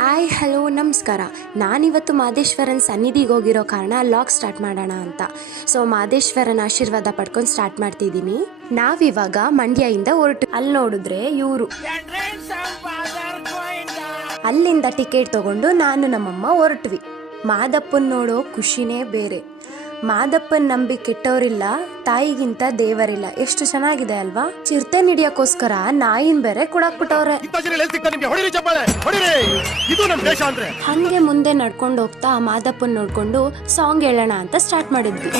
Hi hello ನಮಸ್ಕಾರ. ನಾನಿವತ್ತು ಮಾದೇಶ್ವರನ ಸನ್ನಿಧಿಗೆ ಹೋಗಿರೋ ಕಾರಣ ಲಾಗ್ ಸ್ಟಾರ್ಟ್ ಮಾಡೋಣ ಅಂತ. ಸೊ ಮಾದೇಶ್ವರನ ಆಶೀರ್ವಾದ ಪಡ್ಕೊಂಡು ಸ್ಟಾರ್ಟ್ ಮಾಡ್ತಿದ್ದೀನಿ. ನಾವಿವಾಗ ಮಂಡ್ಯದಿಂದ ಹೊರಟು ಅಲ್ಲಿ ನೋಡಿದ್ರೆ ಇವರು ಅಲ್ಲಿಂದ ಟಿಕೆಟ್ ತಗೊಂಡು ನಾನು ನಮ್ಮಮ್ಮ ಹೊರಟ್ವಿ. ಮಾದಪ್ಪನ್ ನೋಡೋ ಖುಷಿನೇ ಬೇರೆ. ಮಾದಪ್ಪನ್ ನಂಬಿ ಕೆಟ್ಟವರಿಲ್ಲ, ತಾಯಿಗಿಂತ ದೇವರಿಲ್ಲ. ಎಷ್ಟು ಚೆನ್ನಾಗಿದೆ ಅಲ್ವಾ? ಚಿರತೆ ಹಿಡಿಯಕ್ಕೋಸ್ಕರ ನಾಯಿನ್ ಬೇರೆ ಕುಡಾಕ್ಬಿಟ್ಟವ್ರೆ. ಹಂಗೆ ಮುಂದೆ ನಡ್ಕೊಂಡು ಹೋಗ್ತಾ ಮಾದಪ್ಪನ್ ನೋಡ್ಕೊಂಡು ಸಾಂಗ್ ಹೇಳೋಣ ಅಂತ ಸ್ಟಾರ್ಟ್ ಮಾಡಿದ್ವಿ.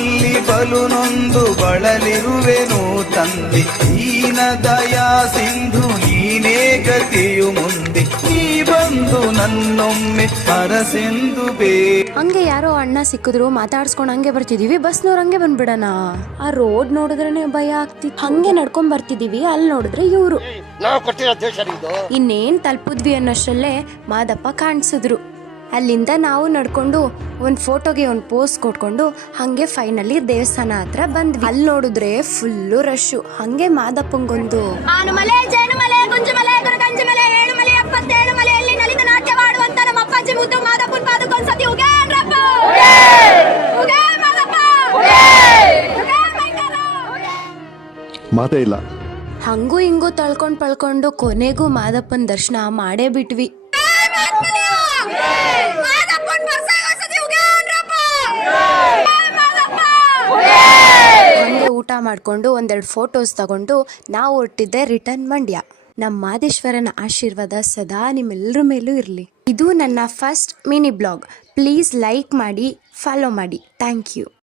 ಬಳಲಿರುವೆನು ತಂದೆ ದೀನ ದಯಾ ಸಿಂಧು ನೀನೇ ಗತಿಯು ಮುಂದೆ ನೀ ಬಂದು ನನ್ನೊಮ್ಮೆ ಹರಸೆಂದು ಬೇ. ಹಂಗೆ ಯಾರೋ ಅಣ್ಣ ಸಿಕ್ಕಿದ್ರು, ಮಾತಾಡ್ಸ್ಕೊಂಡ್ ಹಂಗೆ ಬರ್ತಿದೀವಿ. ಬಸ್ನವ್ರು ಹಂಗೆ ಬಂದ್ಬಿಡಣ. ಆ ರೋಡ್ ನೋಡಿದ್ರೇನೆ ಭಯ ಆಗ್ತಿತ್ತು. ಹಂಗೆ ನಡ್ಕೊಂಡ್ ಬರ್ತಿದೀವಿ. ಅಲ್ಲಿ ನೋಡಿದ್ರೆ ಇವ್ರು. ಇನ್ನೇನ್ ತಲುಪಿದ್ವಿ ಅನ್ನೋಷ್ಟಲ್ಲೇ ಮಾದಪ್ಪ ಕಾಣಿಸಿದ್ರು. ಅಲ್ಲಿಂದ ನಾವು ನಡ್ಕೊಂಡು ಒಂದ್ ಫೋಟೋಗೆ ಒಂದ್ ಪೋಸ್ ಕೊಟ್ಕೊಂಡು ಹಂಗೆ ಫೈನಲಿ ದೇವಸ್ಥಾನ ಹತ್ರ ಬಂದ್ವಿ. ಅಲ್ಲಿ ನೋಡಿದ್ರೆ ಫುಲ್ಲು ರಶ್. ಹಂಗೆ ಮಾದಪ್ಪಂಗೊಂದು ಮಾತೇ ಇಲ್ಲ. ಹಂಗೂ ಹಿಂಗೂ ತಳ್ಕೊಂಡ್ ಪಳ್ಕೊಂಡು ಕೊನೆಗೂ ಮಾದಪ್ಪನ ದರ್ಶನ ಮಾಡೇ ಬಿಟ್ವಿ. ಹಂಗೆ ಊಟ ಮಾಡ್ಕೊಂಡು ಒಂದೆರಡು ಫೋಟೋಸ್ ತಗೊಂಡು ನಾವು ಹೊರಟಿದ್ದೆ ರಿಟರ್ನ್ ಮಂಡ್ಯ. ನಮ್ಮ ಮಾದೇಶ್ವರನ ಆಶೀರ್ವಾದ ಸದಾ ನಿಮ್ಮೆಲ್ಲರ ಮೇಲೂ ಇರಲಿ. ಇದು ನನ್ನ first mini blog. Please like ಮಾಡಿ, ಫಾಲೋ ಮಾಡಿ. Thank you.